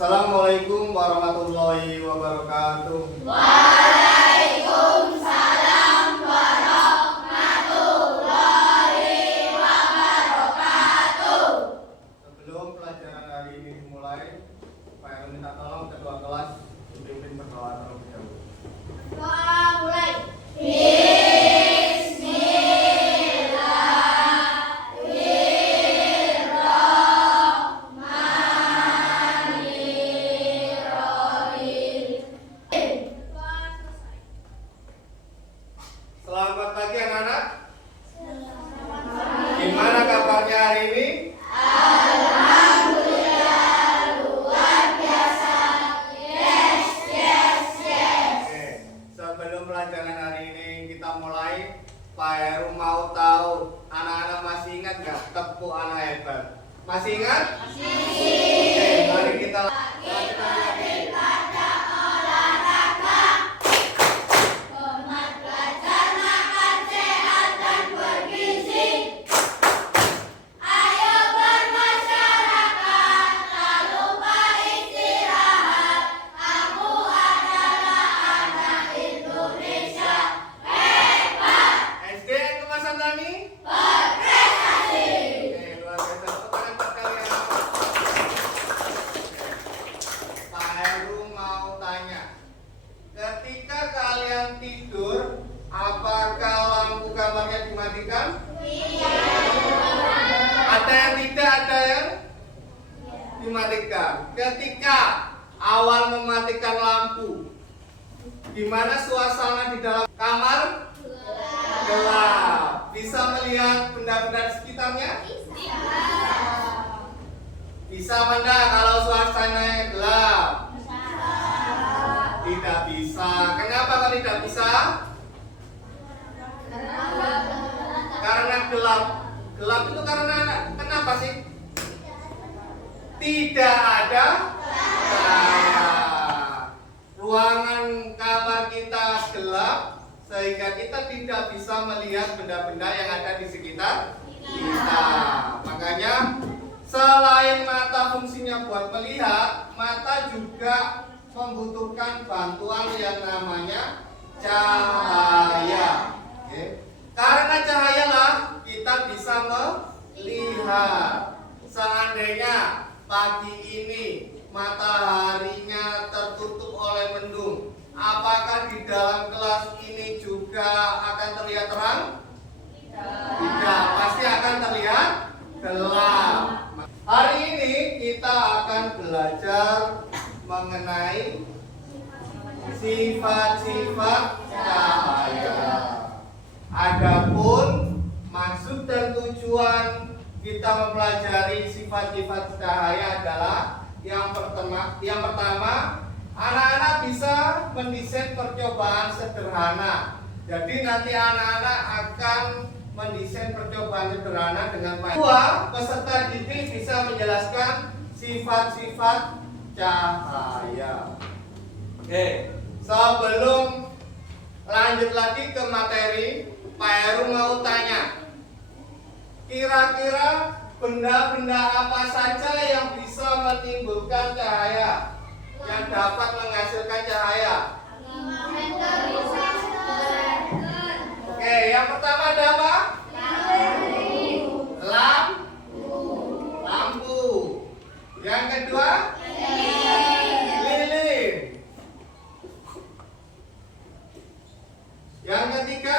Assalamualaikum warahmatullahi wabarakatuh. Waalaikumsalam warahmatullahi wabarakatuh. Sebelum pelajaran hari ini dimulai, Pak Heru minta tolong ketua kelas dipimpin berdoa terlebih dahulu. Doa mulai. Selamat pagi anak-anak. Gimana kabarnya hari ini? Alhamdulillah luar biasa. Yes. Oke, sebelum pelajaran hari ini kita mulai, Pak Heru mau tahu anak-anak masih ingat nggak tepuk anak hebat? Masih ingat? Masih. Oke, mari kita Hormat belajar, makan sehat dan bergizi. Ayo bermasyarakat, tak lupa istirahat. Aku adalah anak Indonesia hebat, SD Kemasan Tani. berprestasi. Oke, luar biasa. Tepuk tangan buat kalian. Pak Heru mau tanya, ketika kalian tidur, apakah lampu kamarnya dimatikan? Ada yang tidak, ada yang dimatikan. Ketika awal mematikan lampu, gimana suasana di dalam kamar? Gelap. Bisa melihat benda-benda di sekitarnya? Bisa apa enggak kalau suasananya gelap? Tidak bisa. Kenapa kok tidak bisa? Karena gelap. Gelap itu karena kenapa sih? Tidak ada cahaya. Ruangan kamar kita gelap sehingga kita tidak bisa melihat benda-benda yang ada di sekitar kita. Makanya selain mata fungsinya buat melihat, mata juga membutuhkan bantuan yang namanya cahaya. Oke. Karena cahayalah kita bisa melihat. Seandainya pagi ini mataharinya tertutup oleh mendung, apakah di dalam kelas ini juga akan terlihat terang? Tidak, pasti akan terlihat gelap. Hari ini kita akan belajar mengenai sifat-sifat cahaya. Adapun maksud dan tujuan kita mempelajari sifat-sifat cahaya adalah yang pertama, anak-anak bisa mendesain percobaan sederhana. Jadi nanti anak-anak akan mendesain percobaan sederhana dengan baik. Kedua, peserta didik bisa menjelaskan sifat-sifat cahaya. Oke, sebelum lanjut lagi ke materi, Pak Heru mau tanya, kira-kira benda-benda apa saja yang bisa menimbulkan cahaya, yang dapat menghasilkan cahaya? Oke, yang pertama ada apa? Lampu. Yang kedua? Lilin. Yang ketiga?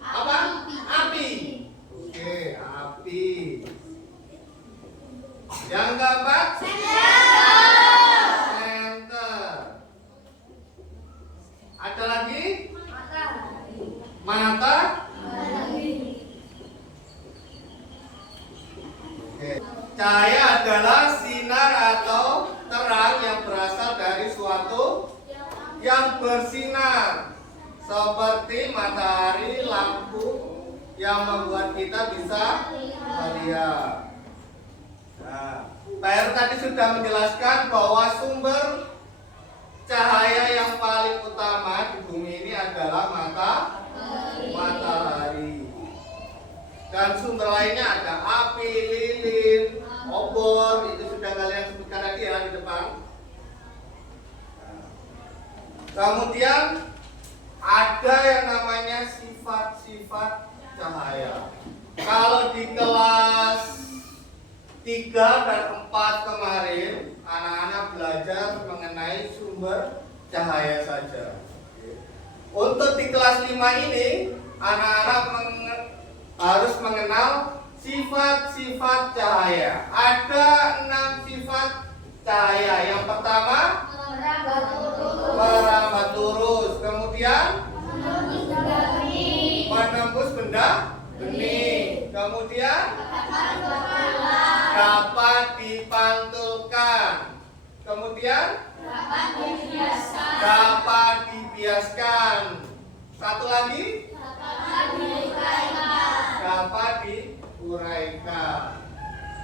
Apa? Api. Oke, api. Yang keempat? Senter. Ada lagi? Mata. Oke. Cahaya adalah sinar atau terang yang berasal dari suatu yang bersinar, seperti matahari, lampu yang membuat kita bisa melihat. Nah, Pak Heru tadi sudah menjelaskan bahwa sumber cahaya yang paling utama di bumi ini adalah matahari. Dan sumber lainnya ada api, lilin, obor, itu Kemudian ada yang namanya sifat-sifat cahaya. Kalau di kelas 3 dan 4 kemarin anak-anak belajar mengenai sumber cahaya saja. Untuk di kelas 5 ini anak-anak harus mengenal sifat-sifat cahaya. Ada 6 sifat cahaya. Yang pertama merambat lurus, kemudian menembus benda bening, kemudian dapat dipantulkan, kemudian dapat dibiaskan, satu lagi dapat diuraikan,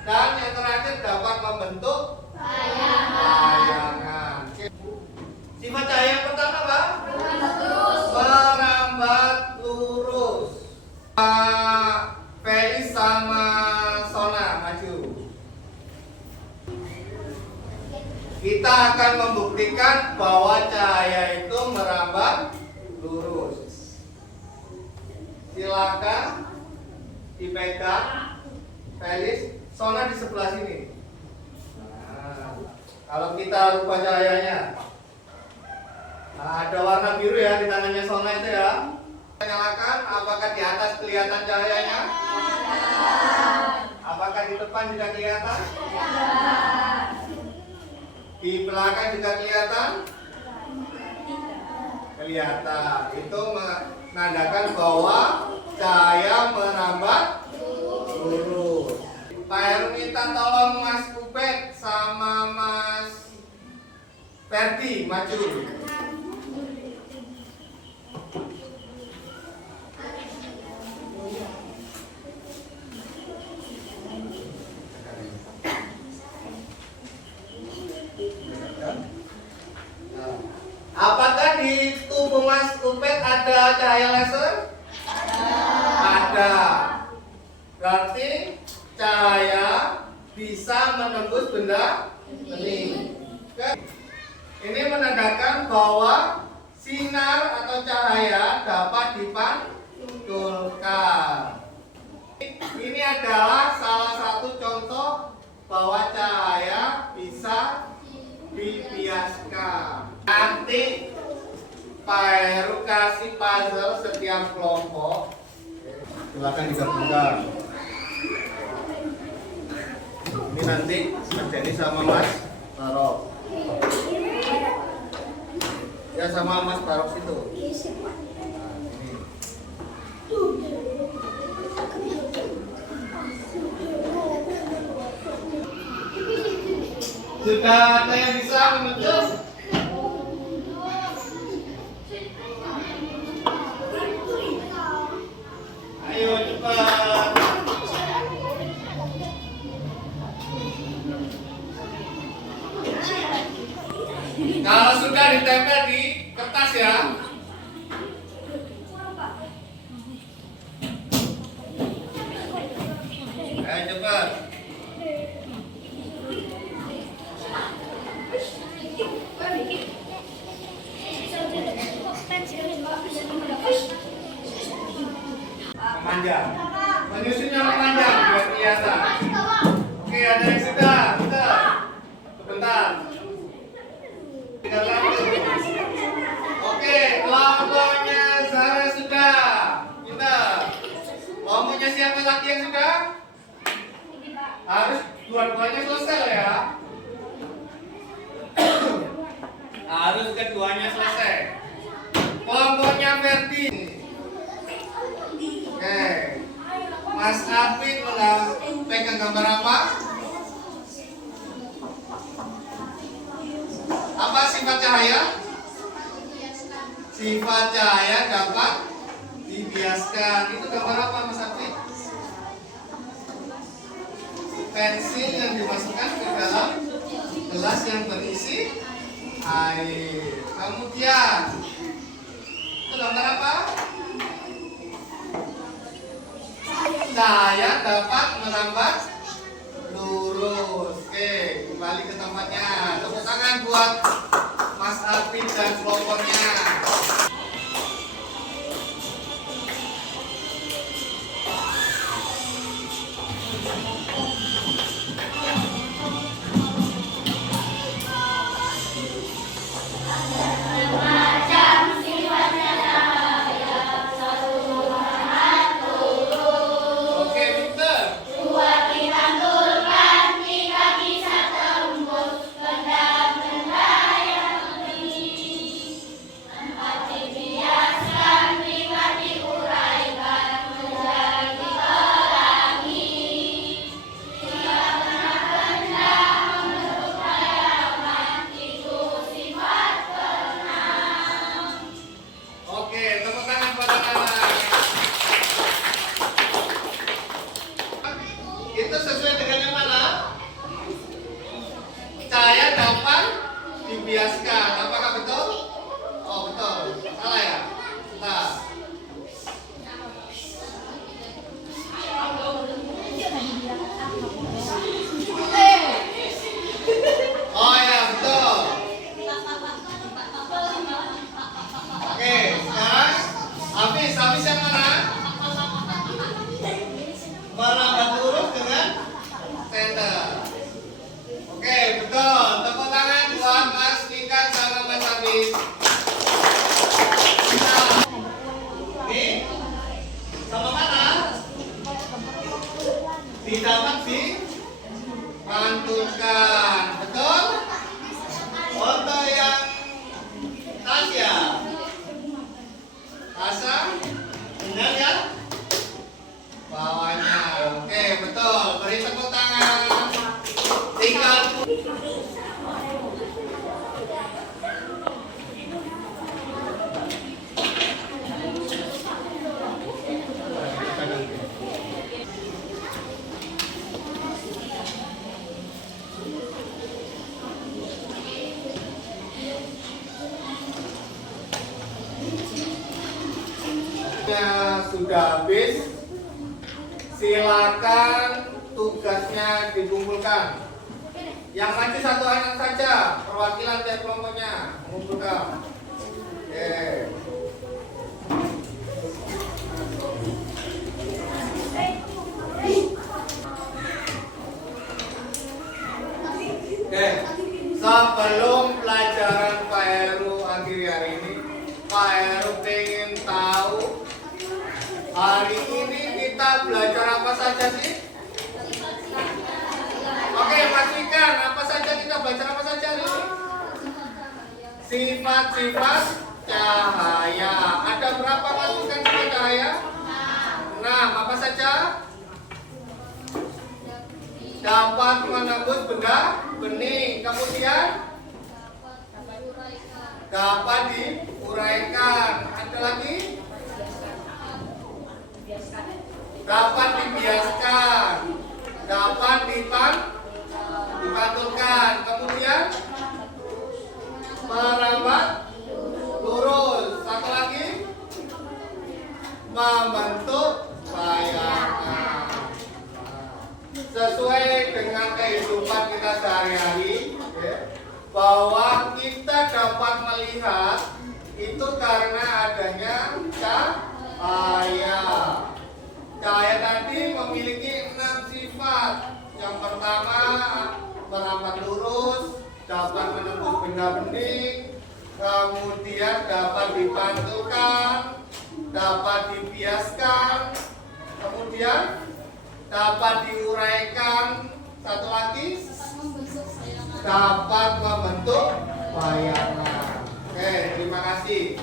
dan yang terakhir dapat membentuk bayangan. Sifat cahaya yang pertama apa? Merambat lurus. Felis sama Sona maju. Kita akan membuktikan bahwa cahaya itu merambat lurus. Silakan dipegang. Felis, Sona di sebelah sini. Nah, kalau kita lupa cahayanya, ada warna biru ya di tangannya Sona itu ya. Nyalakan, apakah di atas kelihatan cahayanya? Apakah di depan juga kelihatan? Di belakang juga kelihatan? Kelihatan. Itu menandakan bahwa cahaya merambat lurus. Pak Heru minta tolong Mas Ubed sama Mas Ferdi maju. Apakah di tubuh Mas Ubed ada cahaya laser? Ada. Berarti cahaya bisa menembus benda bening. Ini menandakan bahwa sinar atau cahaya dapat dipantulkan. Ini adalah salah satu contoh bahwa cahaya bisa dibiaskan. Nanti Pak Heru kasih puzzle setiap kelompok. Silakan digabungkan. Ini nanti Mas Denny sama Mas Barok. Ya sama Mas Barok situ. Nah, ini. Sudah ada yang bisa menunjuk? Ayo cepat. Kalau sudah ditempel di kertas ya. Ayo cepat. Memanjang. Menyusunnya memanjang biar kelihatan. Oke, ada yang sudah. Sebentar. Oke, kelompoknya Zara sudah. Pintar. Kelompoknya siapa lagi yang sudah? Harus dua-duanya selesai ya. Harus keduanya selesai. Kelompoknya Ferdi. Oke. Mas Afid pegang gambar apa? Apa sifat cahaya? Sifat cahaya dapat dibiaskan. Itu gambar apa Mas Afid? Pensil yang dimasukkan ke dalam gelas yang berisi air. Kemudian itu gambar apa? Cahaya dapat merambat lurus. Oke, kembali ke tempatnya. Tepuk tangan buat Mas Abi. tertib dan kelompoknya. Oke, pinter. Dua dirangkulkan, tiga bisa tembus benda-benda yang penting. Empat dibiaskan, lima diuraikan menjadi pelangi. Tiga benda-benda menurut bayangan itu sifat keenam. Oke, tepuk tangan pada anak. Itu sesuai dengan yang mana? Cahaya dapat dibiaskan. Apakah betul? Oh, betul. Salah ya? Nah. Oh ya, betul. Oke, sekarang habis yang mana? Merambat lurus dengan center. Oke, betul. Tepuk tangan buat Mas Nikan sama Mas Habis. Nah, ini sama mana? Didapat dipantulkan. Betul? Untuk yang Tasya. Tasya, benar ya? Bawahnya. Oke, betul. Beri tepuk tangan. Tinggal sudah habis. Silakan tugasnya dikumpulkan. Yang maju satu anak saja, perwakilan tiap kelompoknya mengumpulkan. Oke. Oke. Sebelum pelajaran Pak Heru akhiri hari ini, Pak Heru pengen tahu hari ini kita belajar apa saja sih? Oke, pastikan apa saja kita belajar apa saja hari ini? Sifat-sifat cahaya. Ada berapa masukan sifat cahaya? 6. Apa saja? Dapat menembus benda bening. Kemudian dapat diuraikan. Ada lagi? Dapat dibiaskan. Dapat dipantulkan. Kemudian merambat lurus. Satu lagi, membentuk bayangan. Sesuai dengan kehidupan kita sehari-hari, ya, bahwa kita dapat melihat itu karena adanya cahaya. Cahaya tadi memiliki 6 sifat. Yang pertama, merambat lurus, dapat menembus benda bening, kemudian dapat dipantulkan, dapat dibiaskan, kemudian dapat diuraikan, satu lagi dapat membentuk bayangan. Oke, terima kasih.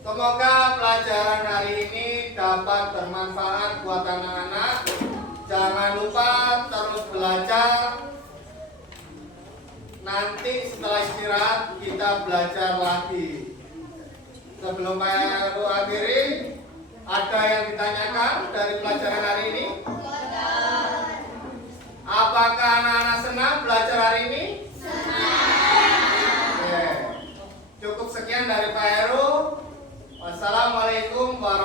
Semoga pelajaran hari ini dapat bermanfaat buat anak-anak. Jangan lupa terus belajar. Nanti setelah istirahat kita belajar lagi. Sebelum saya akhiri, ada yang ditanyakan dari pelajaran hari ini? Apakah anak-anak senang belajar hari ini? Senang. Oke. Cukup sekian dari Pak Heru. Wassalamualaikum warahmatullahi wabarakatuh.